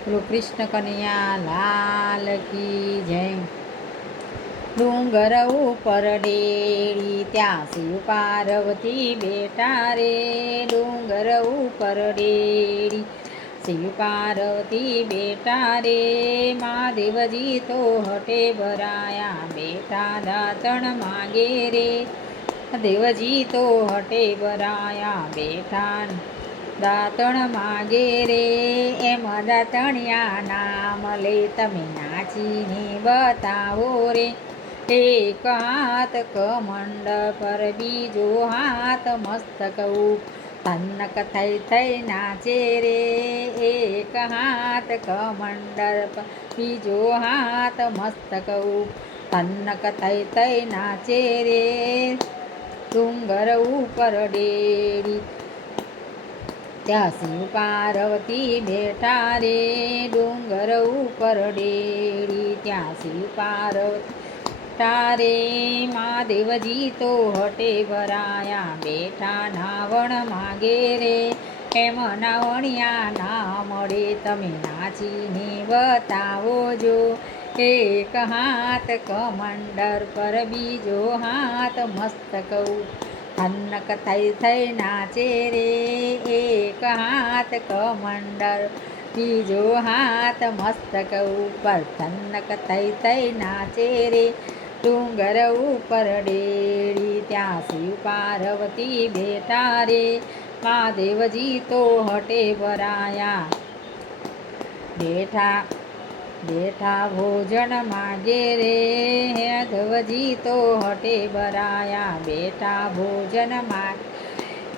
બોલો, કૃષ્ણ કન્યા, લાલ કી જય. ડુંગર ઉપર ડેડી ત્યાં શિવ પાર્વતી બેટા રે. ડુંગર ઉપર ડેડી શિવ પાર્વતી બેટા રે. મહાદેવજી તો હટે ભરાયા, બેઠા દાતણ માગે રે. દેવજી તો હટે ભરાયા, બેઠા દાતણ માગે રે, એમ દાતણિયા નામ લે. તમે નાચીને બતાવો રે, એક હાથ કમંડ પર, બીજો હાથ મસ્તક તન્નક થઈ થઈ નાચે રે, એક હાથ કમંડર પર બીજો હાથ મસ્તક તન્નક થઈ થઈ નાચે રે, ડુંગર ઉપર ડેરી ત્યાં શિવ પાર્વતી બેઠા રે, ડુંગર ઉપર ડેડી ત્યાં શિવ પાર્વતી તારે મહાદેવજી તો હટે ભરાયા બેઠા નાવણ માગે રે, એમ નાવણિયા ના મળે. તમે નાચીને બતાવો જો, એક હાથ કમંડર પર બીજો હાથ મસ્તક અન્નક થઈ થઈ નાચે રે, એક હાથ કમંડળ, બીજો હાથ મસ્તક ઉપર. થન્નક થઈ થઈ નાચે રે, ડુંગર ઉપર ડેડી ત્યાં શિવ પાર્વતી બેઠા રે. મહાદેવજી તો હટે ભરાયા બેઠા બેઠા ભોજન માગે રે. તો હટે બરાયા બેટા ભોજન માગે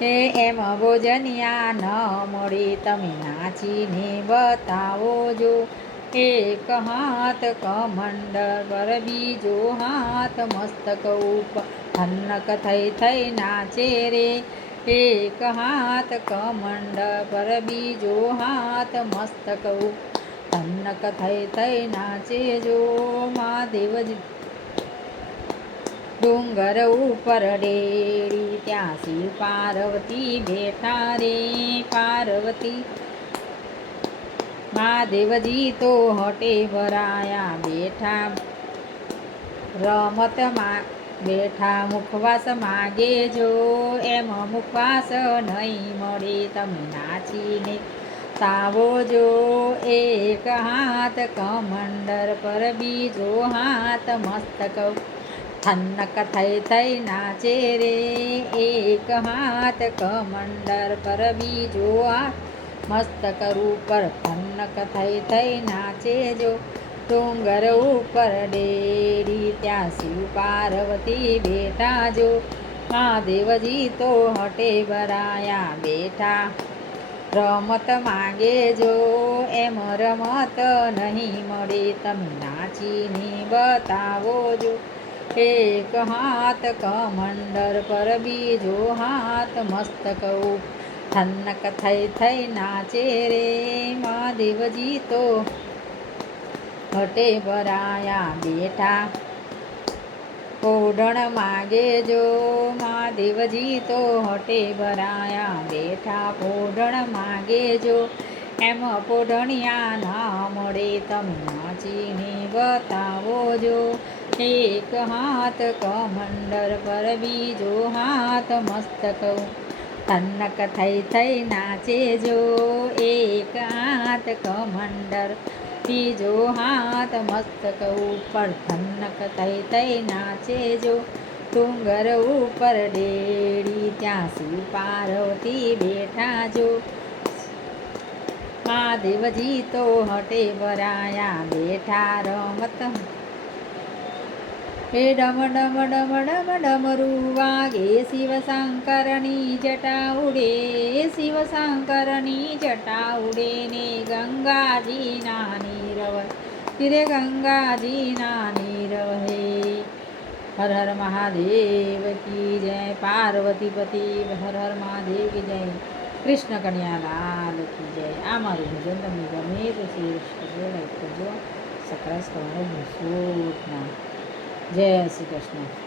હે એમ ભોજનિયા ન મળી, તમે નાચીને બતાવો જો. એક હાથ કમંડળ પર બીજો હાથ મસ્તક ઉપર હન્નક થઈ થઈ નાચે રે. એક હાથ કમંડળ પર બીજો હાથ મસ્તક ઉપર હન્નક થઈ થઈ નાચે જો. મહાદેવજી ડુંગર ઉપર ડેડી ત્યાં શિવ પાર્વતી બેઠા રે, પાર્વતી. મહાદેવજી તો હટે ભરાયા બેઠા. રમતમાં બેઠા મુખવાસ માગે જો, એમ મુખવાસ નહીં મળે. તમે નાચીને તાવો જો, એક હાથ કમંડર પર બીજો હાથ મસ્તક. થન્નક થઈ થઈ નાચે રે એક હાથ કમંડર પર બીજો હાથ મસ્તક ઉપર થન્નક થઈ થઈ નાચે જો ડુંગર ઉપર ડેરી ત્યાં શિવ પાર્વતી બેઠા જો મહાદેવજી તો હટે ભરાયા બેઠા રમત માગે જો એમ રમત નહીં મળે તમે નાચીને બતાવો જો એક હાથ કમંડર પર બીજો હાથ મસ્તક થનક થઈ થઈ નાચે રે મહાદેવજી તો હટે ભરાયા બેઠા. ઓઢણ માગે જો મહાદેવજી તો હટે ભરાયા બેઠા. પોઢણ માગે જો એમ પોઢણિયા ના મળે. તમે નાચીને બતાવો જો એક હાથ કમંડર પર બીજો હાથ મસ્તક. તન્નક થઈ થઈ નાચે જો. એક હાથ કમંડર બીજો હાથ મસ્તક. ઉપર તન્નક થઈ થઈ નાચે જો. ડુંગર ઉપર ડેડી ત્યાં શિવ પાર્વતી બેઠા જો. મહાદેવજી તો હટે ભરાયા બેઠા રમત. હે ડમ ડમ ડમ ડમ ડમરું વાગે શિવ શંકરની જટા ઉડે શિવ શંકરની જટા ઉડે ને ગંગાજી નાની રવ તીરે ગંગાજી નાની રહે હર હર મહાદેવ કી જય પાર્વતી પતિ હર હર મહાદેવ કી જય કૃષ્ણ કન્યાલાલ કી જય આ મારું ભજન તમને ગમે તો શેર કરજો લાઈક કરજો સબસ્ક્રાઈબ કરવાનું ભૂલશો ના જય શ્રી કૃષ્ણ.